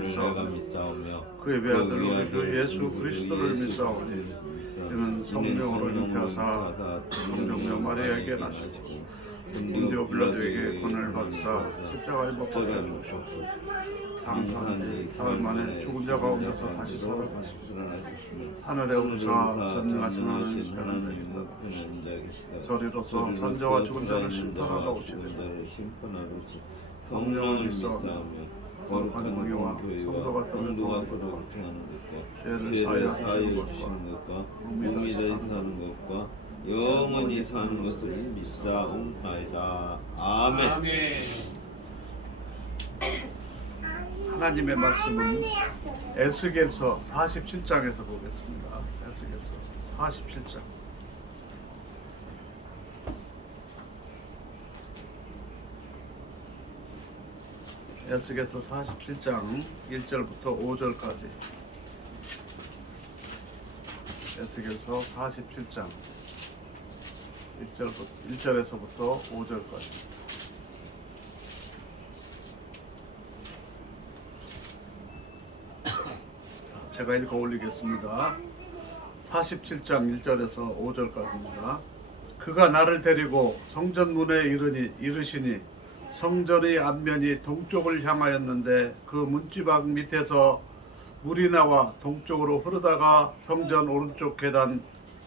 믿사오며 그의 배아들 우리 주 예수 그리스도를 믿사오니 이는 성령으로 잉태하사 성령녀 마리아에게 나시고 본디오 빌라도에게 권을 받사 십자가에 못 박혀 죽으셨고 장사한 사흘 만에 죽은 자 가운데서 다시 살아나시고 하늘에 우사 전능하시는 이시는 내리다 저리로서 산자와 죽은 자를 심판하러 오시리니 성령을 믿사오며 거룩한 공예와 성도가 떠는 도와주러 죄를 사하여 주시는 것과 몸이 다시 사는 것과 영원히 사는 것을 믿사옵나이다. 아멘. 하나님의 말씀은 에스겔서 47장에서 보겠습니다. 에스겔서 47장. 에스겔서 47장 1절부터 5절까지. 에스겔서 47장 1절에서부터 5절까지. 제가 읽어 올리겠습니다. 47장 1절에서 5절까지입니다. 그가 나를 데리고 성전문에 이르시니 성전의 앞면이 동쪽을 향하였는데 그 문지방 밑에서 물이 나와 동쪽으로 흐르다가 성전 오른쪽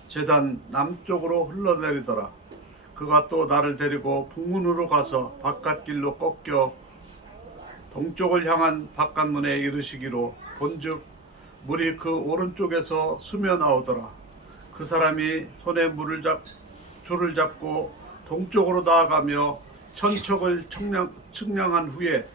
제단 남쪽으로 흘러내리더라. 그가 또 나를 데리고 북문으로 가서 바깥길로 꺾여 동쪽을 향한 바깥문에 이르시기로 본즉 물이 그 오른쪽에서 스며 나오더라. 그 사람이 손에 줄을 잡고 동쪽으로 나아가며 천척을 측량한 후에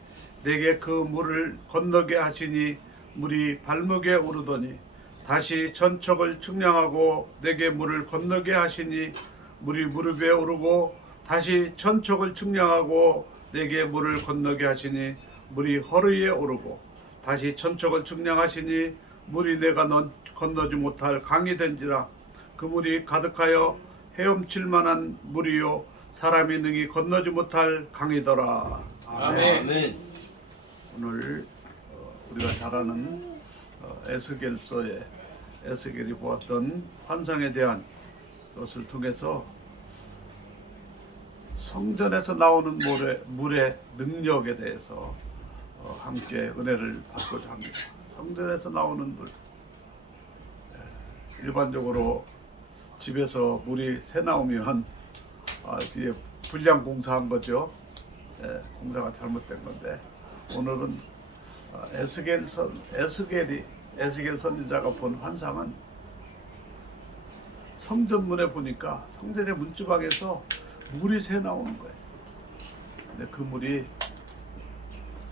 내게 그 물을 건너게 하시니 물이 발목에 오르더니 다시 천척을 측량하고 내게 물을 건너게 하시니 물이 무릎에 오르고 다시 천척을 측량하고 내게 물을 건너게 하시니 물이 허리에 오르고 다시 천척을 측량하시니 물이 내가 건너지 못할 강이 된지라. 그 물이 가득하여 헤엄칠 만한 물이요 사람이 능히 건너지 못할 강이더라. 아멘. 아멘. 오늘 우리가 잘 아는 에스겔서에 에스겔이 보았던 환상에 대한 것을 통해서 성전에서 나오는 물의 능력에 대해서 함께 은혜를 받고자 합니다. 성전에서 나오는 물, 일반적으로 집에서 물이 새 나오면 뒤에 불량 공사한 거죠. 공사가 잘못된 건데 오늘은 에스겔 선지자가 본 환상은 성전문에 보니까 성전의 문지방에서 물이 새 나오는 거예요. 근데 그 물이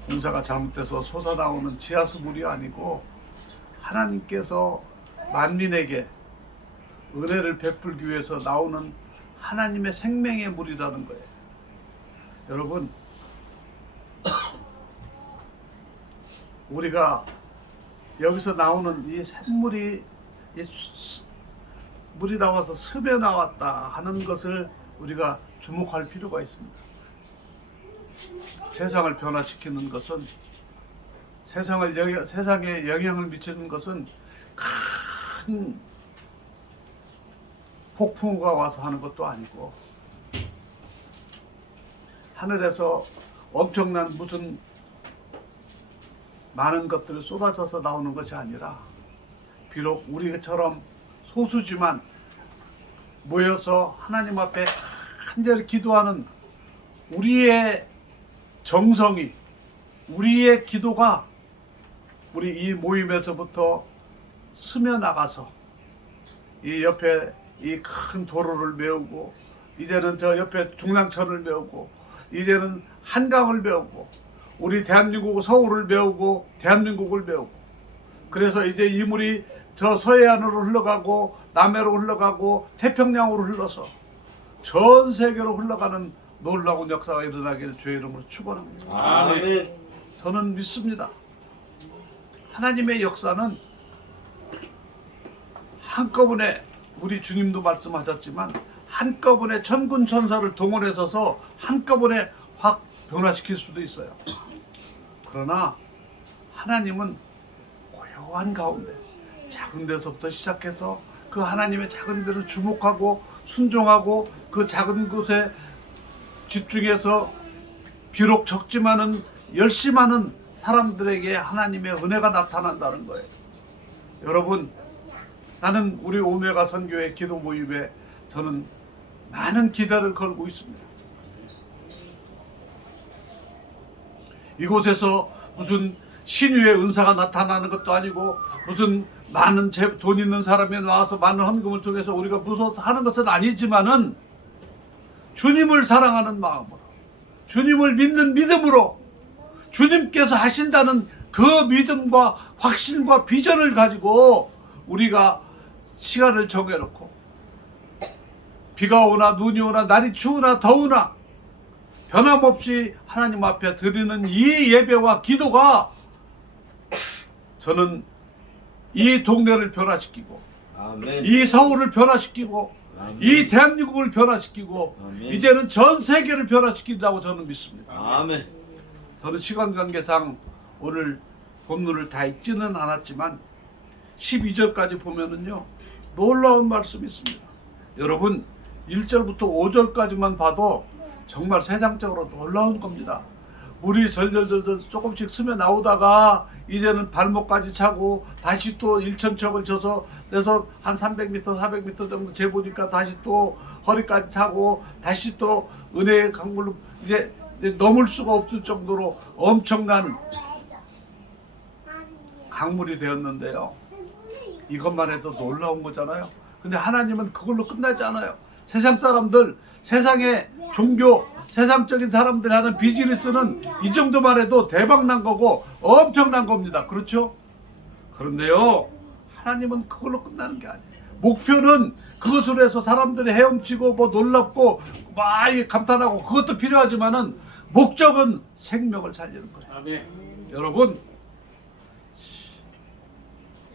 공사가 잘못돼서 솟아나오는 지하수 물이 아니고 하나님께서 만민에게 은혜를 베풀기 위해서 나오는 하나님의 생명의 물이라는 거예요. 여러분, 우리가 여기서 나오는 이 샘물이 물이 나와서 스며 나왔다 하는 것을 우리가 주목할 필요가 있습니다. 세상을 변화시키는 것은 세상에 영향을 미치는 것은 큰 폭풍우가 와서 하는 것도 아니고 하늘에서 엄청난 무슨 많은 것들이 쏟아져서 나오는 것이 아니라 비록 우리처럼 소수지만 모여서 하나님 앞에 간절히 기도하는 우리의 정성이, 우리의 기도가 우리 이 모임에서부터 스며 나가서 이 옆에 이 큰 도로를 메우고 이제는 저 옆에 중랑천을 메우고 이제는 한강을 메우고 우리 대한민국 서울을 메우고 대한민국을 메우고 그래서 이제 이 물이 저 서해안으로 흘러가고 남해로 흘러가고 태평양으로 흘러서 전 세계로 흘러가는 놀라운 역사가 일어나기를 주의 이름으로 축원합니다. 아멘. 저는 믿습니다. 하나님의 역사는 한꺼번에 우리 주님도 말씀하셨지만 한꺼번에 천군 천사를 동원해서서 한꺼번에 확 변화시킬 수도 있어요. 그러나 하나님은 고요한 가운데 작은 데서부터 시작해서 그 하나님의 작은 데를 주목하고 순종하고 그 작은 곳에 집중해서 비록 적지만은 열심하는 사람들에게 하나님의 은혜가 나타난다는 거예요. 여러분, 나는 우리 오메가 선교회 기도 모임에 저는 많은 기대를 걸고 있습니다. 이곳에서 무슨 신유의 은사가 나타나는 것도 아니고 무슨 많은 돈 있는 사람이 나와서 많은 헌금을 통해서 우리가 무서워서 하는 것은 아니지만은 주님을 사랑하는 마음으로, 주님을 믿는 믿음으로, 주님께서 하신다는 그 믿음과 확신과 비전을 가지고 우리가 시간을 정해놓고 비가 오나 눈이 오나 날이 추우나 더우나 변함없이 하나님 앞에 드리는 이 예배와 기도가 저는 이 동네를 변화시키고 아멘. 이 서울을 변화시키고 아멘. 이 대한민국을 변화시키고 아멘. 이제는 전 세계를 변화시킨다고 저는 믿습니다. 아멘. 저는 시간 관계상 오늘 본문을 다 읽지는 않았지만 12절까지 보면은요 놀라운 말씀이 있습니다. 여러분 1절부터 5절까지만 봐도 정말 세상적으로 놀라운 겁니다. 물이 절절절절 조금씩 스며 나오다가 이제는 발목까지 차고 다시 또 1,000척을 쳐서 내서 한 300m, 400m 정도 재보니까 다시 또 허리까지 차고 다시 또 은혜의 강물로 이제 넘을 수가 없을 정도로 엄청난 강물이 되었는데요. 이것만 해도 놀라운 거잖아요. 근데 하나님은 그걸로 끝나지 않아요. 세상 사람들, 세상의 종교, 세상적인 사람들이 하는 비즈니스는 이 정도만 해도 대박난 거고 엄청난 겁니다. 그렇죠? 그런데요, 하나님은 그걸로 끝나는 게 아니에요. 목표는 그것으로 해서 사람들이 헤엄치고 뭐 놀랍고 막 감탄하고 그것도 필요하지만은 목적은 생명을 살리는 거예요. 아멘. 여러분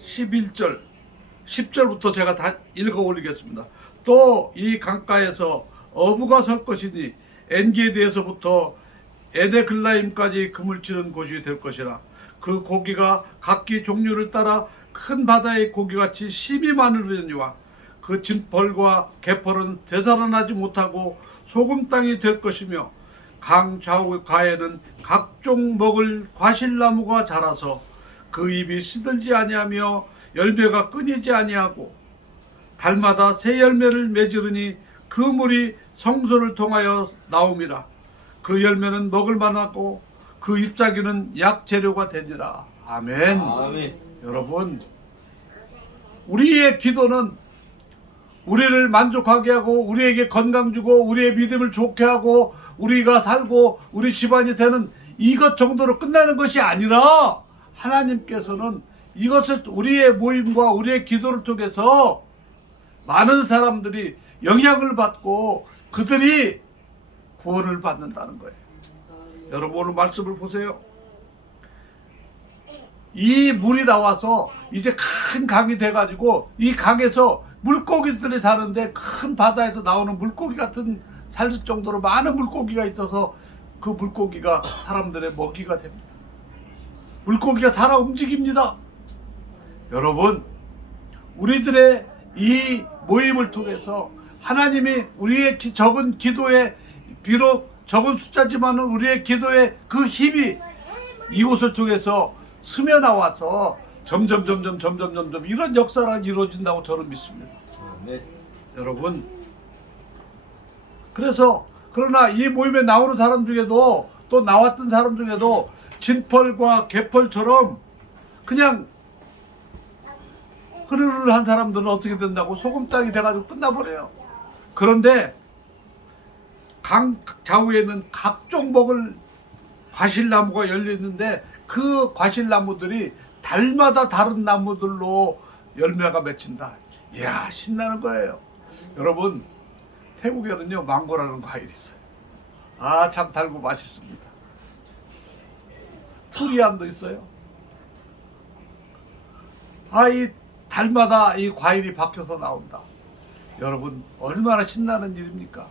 11절 10절부터 제가 다 읽어 올리겠습니다. 또 이 강가에서 어부가 설 것이니 엔게디에서부터 에네글라임까지 그물 치는 곳이 될 것이라. 그 고기가 각기 종류를 따라 큰 바다의 고기같이 심이 많으려니와 그 진펄과 개펄은 되살아나지 못하고 소금 땅이 될 것이며 강 좌우가에는 각종 먹을 과실나무가 자라서 그 잎이 시들지 아니하며 열매가 끊이지 아니하고 달마다 새 열매를 맺으니 그 물이 성소를 통하여 나옴이라. 그 열매는 먹을 만하고 그 잎사귀는 약 재료가 되니라. 아멘. 아멘. 여러분, 우리의 기도는 우리를 만족하게 하고 우리에게 건강 주고 우리의 믿음을 좋게 하고 우리가 살고 우리 집안이 되는 이것 정도로 끝나는 것이 아니라 하나님께서는 이것을 우리의 모임과 우리의 기도를 통해서 많은 사람들이 영향을 받고 그들이 구원을 받는다는 거예요. 여러분 오늘 말씀을 보세요. 이 물이 나와서 이제 큰 강이 돼가지고 이 강에서 물고기들이 사는데 큰 바다에서 나오는 물고기 같은 살 정도로 많은 물고기가 있어서 그 물고기가 사람들의 먹이가 됩니다. 물고기가 살아 움직입니다. 여러분 우리들의 이 모임을 통해서 하나님이 우리의 적은 기도에 비록 적은 숫자지만은 우리의 기도에 그 힘이 이곳을 통해서 스며 나와서 점점 이런 역사가 이루어진다고 저는 믿습니다. 아멘. 여러분 그래서 그러나 이 모임에 나오는 사람 중에도 또 나왔던 사람 중에도 진펄과 개펄처럼 그냥 흐르르한 사람들은 어떻게 된다고 소금땅이 돼가지고 끝나버려요. 그런데 강 좌우에는 각종 먹을 과실나무가 열려있는데 그 과실나무들이 달마다 다른 나무들로 열매가 맺힌다. 이야 신나는 거예요. 여러분 태국에는요 망고라는 과일이 있어요. 아 참 달고 맛있습니다. 투리안도 있어요. 이 달마다 이 과일이 바뀌어서 나온다. 여러분 얼마나 신나는 일입니까?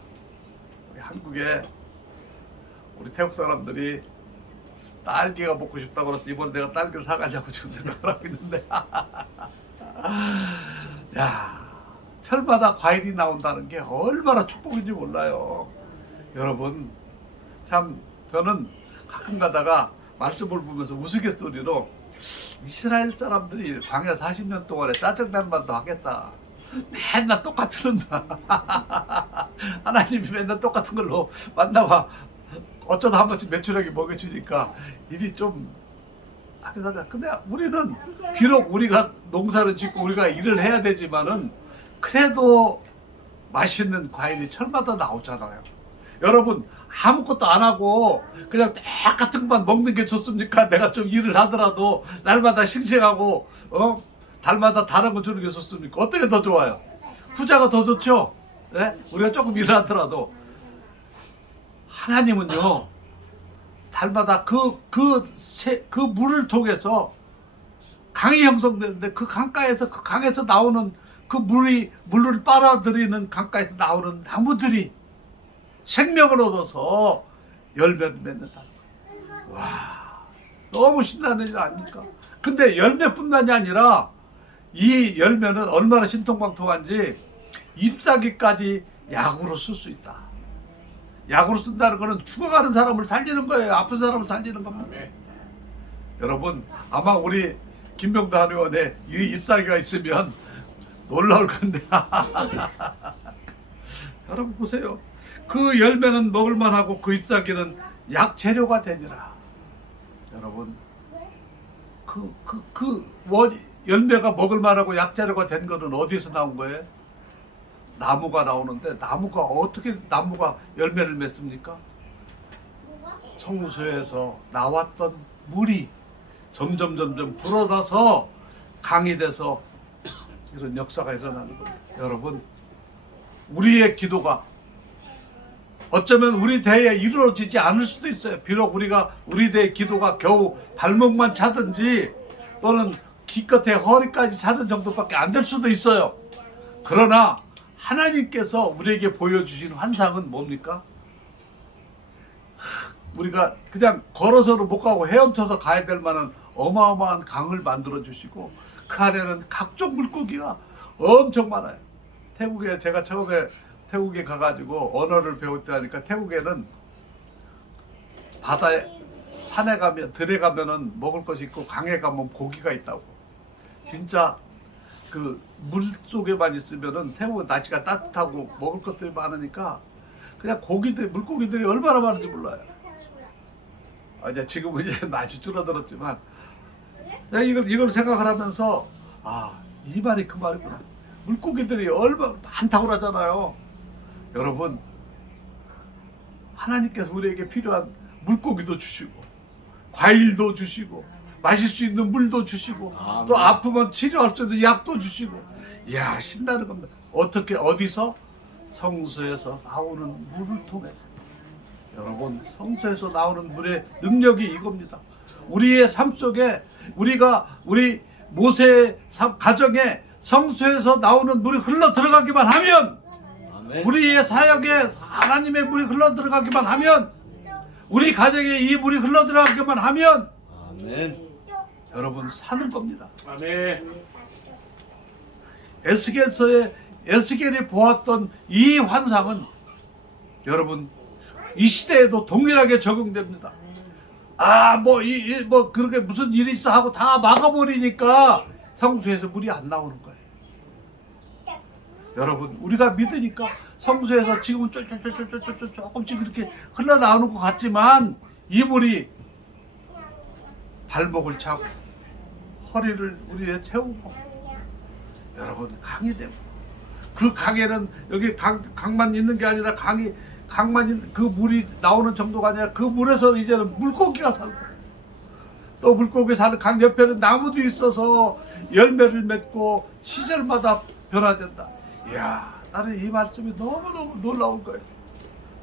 우리 한국에 우리 태국 사람들이 딸기가 먹고 싶다고 그래서 이번에 내가 딸기를 사가려고 지금 생각을 하고 있는데 야, 철마다 과일이 나온다는 게 얼마나 축복인지 몰라요. 여러분, 참 저는 가끔 가다가 말씀을 보면서 우스갯소리로 이스라엘 사람들이 광야 40년 동안에 짜증난 말도 하겠다. 맨날 똑같은 하나님이 맨날 똑같은 걸로 만나와 어쩌다 한 번씩 매출하게 먹여주니까 입이 좀 하겠다. 근데 우리는 비록 우리가 농사를 짓고 우리가 일을 해야 되지만은 그래도 맛있는 과일이 철마다 나오잖아요. 여러분, 아무것도 안 하고 그냥 똑같은 것만 먹는 게 좋습니까? 내가 좀 일을 하더라도 날마다 싱싱하고 달마다 다른 거 주는 게 좋습니까? 어떻게 더 좋아요? 후자가 더 좋죠? 네? 우리가 조금 일을 하더라도. 하나님은요, 달마다 그 물을 통해서 강이 형성되는데 그 강가에서, 그 강에서 나오는 그 물을 빨아들이는 강가에서 나오는 나무들이 생명을 얻어서 열매를 맺는다. 와, 너무 신나는 일 아닙니까? 근데 열매뿐만이 아니라 이 열매는 얼마나 신통방통한지 잎사귀까지 약으로 쓸 수 있다. 약으로 쓴다는 거는 죽어가는 사람을 살리는 거예요. 아픈 사람을 살리는 겁니다. 여러분, 아마 우리 김병도 의원의 이 잎사귀가 있으면 놀라울 건데 여러분 보세요. 그 열매는 먹을만하고 그 잎사귀는 약 재료가 되니라. 여러분, 열매가 먹을만하고 약 재료가 된 거는 어디서 나온 거예요? 나무가 나오는데 나무가 어떻게 나무가 열매를 맺습니까? 성소에서 나왔던 물이 점점 불어나서 강이 돼서 이런 역사가 일어나는 겁니다. 여러분, 우리의 기도가 어쩌면 우리 대에 이루어지지 않을 수도 있어요. 비록 우리 대의 기도가 겨우 발목만 차든지 또는 기껏해 허리까지 차는 정도밖에 안 될 수도 있어요. 그러나 하나님께서 우리에게 보여주신 환상은 뭡니까? 우리가 그냥 걸어서는 못 가고 헤엄쳐서 가야 될 만한 어마어마한 강을 만들어 주시고 그 안에는 각종 물고기가 엄청 많아요. 태국에 제가 처음에 태국에 가가지고 언어를 배울 때 하니까 태국에는 바다에 산에 가면 들에 가면은 먹을 것이 있고 강에 가면 고기가 있다고. 진짜 그 물 속에만 있으면은 태국은 날씨가 따뜻하고 먹을 것들이 많으니까 그냥 물고기들이 얼마나 많은지 몰라요. 이제 지금은 이제 날씨 줄어들었지만 내가 이걸 생각을 하면서 이 말이 그 말이구나. 물고기들이 얼마나 많다고 그러잖아요. 여러분, 하나님께서 우리에게 필요한 물고기도 주시고 과일도 주시고 마실 수 있는 물도 주시고 또 아프면 치료할 수 있는 약도 주시고. 이야, 신나는 겁니다. 어떻게 어디서? 성소에서 나오는 물을 통해서. 여러분, 성소에서 나오는 물의 능력이 이겁니다. 우리의 삶 속에 우리 모세의 가정에 성소에서 나오는 물이 흘러 들어가기만 하면 우리의 사역에 하나님의 물이 흘러 들어가기만 하면 우리 가정에 이 물이 흘러 들어가기만 하면 여러분 사는 겁니다. 아멘. 에스겔이 보았던 이 환상은 여러분 이 시대에도 동일하게 적용됩니다. 그렇게 무슨 일이 있어 하고 다 막아버리니까 성소에서 물이 안 나오는 거예요. 여러분, 우리가 믿으니까 성소에서 지금은 조금씩 이렇게 흘러나오는 것 같지만 이 물이 발목을 차고 허리를 우리에 채우고 여러분 강이 되고 그 강에는 여기 강만 있는 게 아니라 그 물이 나오는 정도가 아니라 그 물에서 이제는 물고기가 살고 또 물고기 사는 강 옆에는 나무도 있어서 열매를 맺고 시절마다 변화된다. 이야, 나는 이 말씀이 너무너무 놀라운 거예요.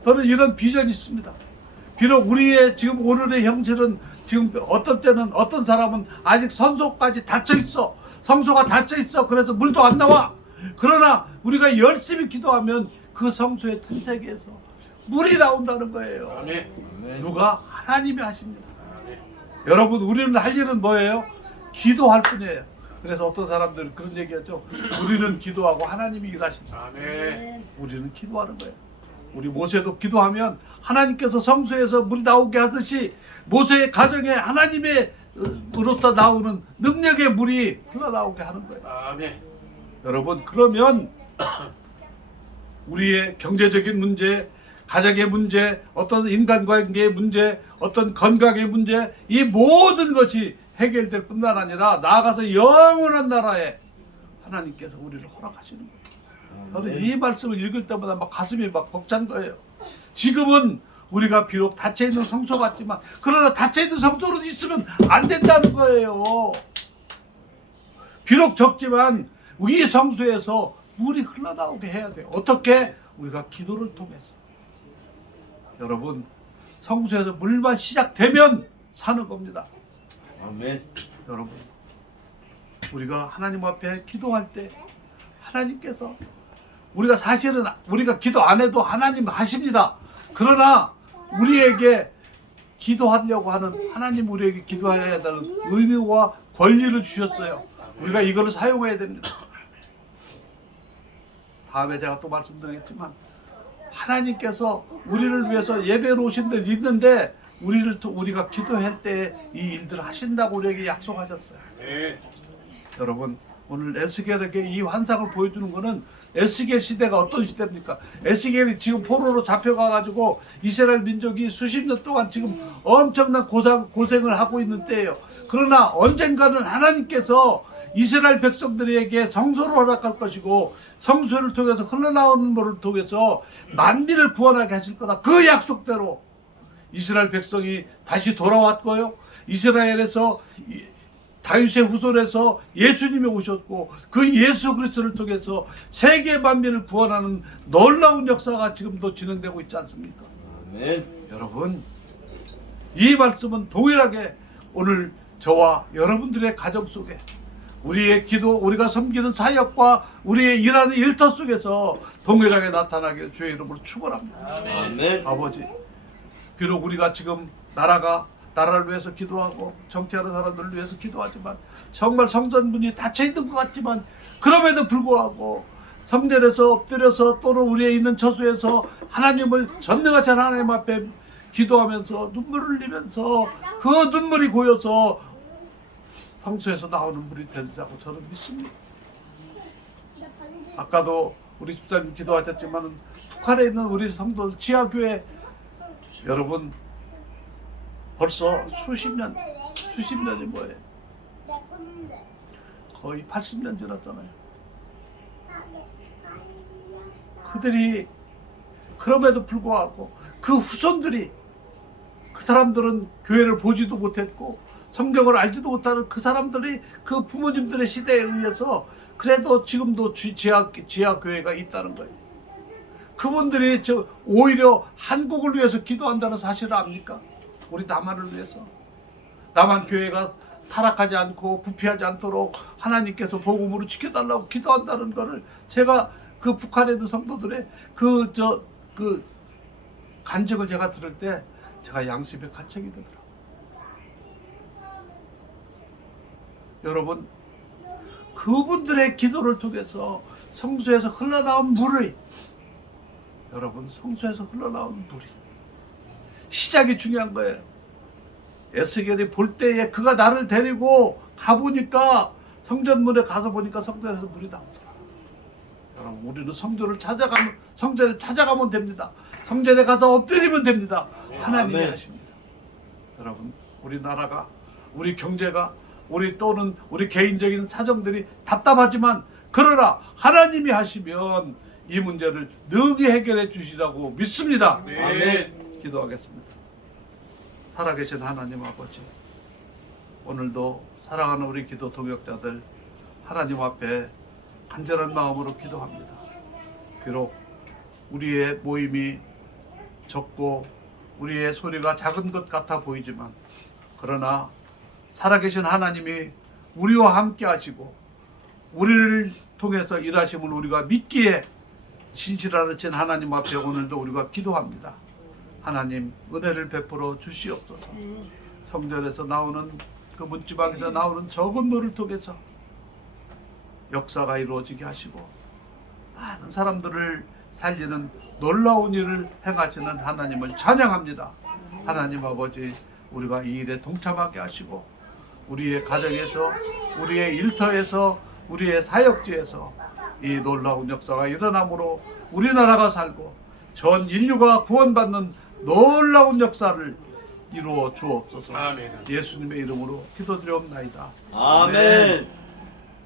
저는 이런 비전이 있습니다. 비록 우리의 지금 오늘의 형질은 지금 어떤 때는 어떤 사람은 아직 성소가 닫혀 있어. 그래서 물도 안 나와. 그러나 우리가 열심히 기도하면 그 성소의 틈새기에서 물이 나온다는 거예요. 아멘. 누가? 하나님이 하십니다. 아멘. 여러분, 우리는 할 일은 뭐예요? 기도할 뿐이에요. 그래서 어떤 사람들은 그런 얘기하죠. 우리는 기도하고 하나님이 일하신다. 아멘. 우리는 기도하는 거예요. 우리 모세도 기도하면 하나님께서 성소에서 물이 나오게 하듯이 모세의 가정에 하나님으로부터 나오는 능력의 물이 흘러나오게 하는 거예요. 아멘. 여러분, 그러면 우리의 경제적인 문제, 가정의 문제, 어떤 인간관계의 문제, 어떤 건강의 문제, 이 모든 것이 해결될 뿐만 아니라 나아가서 영원한 나라에 하나님께서 우리를 허락하시는 거예요. 저는 이 말씀을 읽을 때마다 막 가슴이 막 벅찬 거예요. 지금은 우리가 비록 닫혀있는 성소 같지만, 그러나 닫혀있는 성소로 있으면 안 된다는 거예요. 비록 적지만 이 성소에서 물이 흘러나오게 해야 돼요. 어떻게? 우리가 기도를 통해서. 여러분, 성소에서 물만 시작되면 사는 겁니다. 아멘. 여러분, 우리가 하나님 앞에 기도할 때 하나님께서, 우리가 사실은 우리가 기도 안 해도 하나님 하십니다. 그러나 우리에게 기도하려고 하는, 하나님 우리에게 기도해야 한다는 의무와 권리를 주셨어요. 우리가 이거를 사용해야 됩니다. 다음에 제가 또 말씀드리겠지만, 하나님께서 우리를 위해서 예배로 오신 데 있는데 우리가 기도할 때 이 일들을 하신다고 우리에게 약속하셨어요. 네. 여러분, 오늘 에스겔에게 이 환상을 보여주는 것은, 에스겔 시대가 어떤 시대입니까? 에스겔이 지금 포로로 잡혀가가지고 이스라엘 민족이 수십 년 동안 지금 엄청난 고생을 하고 있는 때예요. 그러나 언젠가는 하나님께서 이스라엘 백성들에게 성소를 허락할 것이고, 성소를 통해서 흘러나오는 물을 통해서 만민을 구원하게 하실 거다. 그 약속대로 이스라엘 백성이 다시 돌아왔고요. 이스라엘에서 다윗의 후손에서 예수님이 오셨고, 그 예수 그리스도를 통해서 세계 만민을 구원하는 놀라운 역사가 지금도 진행되고 있지 않습니까? 아멘. 여러분, 이 말씀은 동일하게 오늘 저와 여러분들의 가정 속에, 우리의 기도, 우리가 섬기는 사역과 우리의 일하는 일터 속에서 동일하게 나타나기를 주의 이름으로 축원합니다. 아멘. 아버지, 비록 우리가 지금 나라를 위해서 기도하고 정치하는 사람들을 위해서 기도하지만, 정말 성전문이 닫혀있는 것 같지만, 그럼에도 불구하고 성전에서 엎드려서 또는 우리의 있는 처소에서 하나님을, 전능하신 하나님 앞에 기도하면서 눈물을 흘리면서 그 눈물이 고여서 성소에서 나오는 물이 된다고 저는 믿습니다. 아까도 우리 집사님 기도하셨지만, 북한에 있는 우리 성도 지하교회, 여러분, 벌써 수십 년이 뭐예요? 거의 80년 지났잖아요. 그들이, 그럼에도 불구하고 그 후손들이, 그 사람들은 교회를 보지도 못했고 성경을 알지도 못하는 그 사람들이, 그 부모님들의 시대에 의해서 그래도 지금도 지하교회가 있다는 거예요. 그분들이 오히려 한국을 위해서 기도한다는 사실을 압니까? 우리 남한을 위해서. 남한 교회가 타락하지 않고 부패하지 않도록 하나님께서 복음으로 지켜달라고 기도한다는 것을, 제가 그 북한에 있는 성도들의 그 간증을 제가 들을 때 제가 양심의 가책이 되더라고요. 여러분, 그분들의 기도를 통해서 성소에서 흘러나온 물이, 여러분, 성소에서 흘러나온 물이 시작이 중요한 거예요. 에스겔이 볼 때에 그가 나를 데리고 가보니까, 성전문에 가서 보니까 성전에서 물이 나오더라. 여러분, 우리는 성전에 찾아가면 됩니다. 성전에 가서 엎드리면 됩니다. 하나님이 아멘. 하십니다. 여러분, 우리나라가, 우리 경제가, 또는 우리 개인적인 사정들이 답답하지만, 그러나 하나님이 하시면 이 문제를 능히 해결해 주시라고 믿습니다. 아멘. 기도하겠습니다. 살아계신 하나님 아버지, 오늘도 사랑하는 우리 기도 동역자들 하나님 앞에 간절한 마음으로 기도합니다. 비록 우리의 모임이 적고 우리의 소리가 작은 것 같아 보이지만, 그러나 살아계신 하나님이 우리와 함께 하시고 우리를 통해서 일하심을 우리가 믿기에 신실하신 하나님 앞에 오늘도 우리가 기도합니다. 하나님, 은혜를 베풀어 주시옵소서. 성전에서 나오는 그 문지방에서 나오는 적은 노를 통해서 역사가 이루어지게 하시고 많은 사람들을 살리는 놀라운 일을 행하시는 하나님을 찬양합니다. 하나님 아버지, 우리가 이 일에 동참하게 하시고 우리의 가정에서, 우리의 일터에서, 우리의 사역지에서 이 놀라운 역사가 일어남으로 우리나라가 살고 전 인류가 구원받는 놀라운 역사를 이루어 주옵소서. 아멘. 예수님의 이름으로 기도드리옵나이다. 아멘.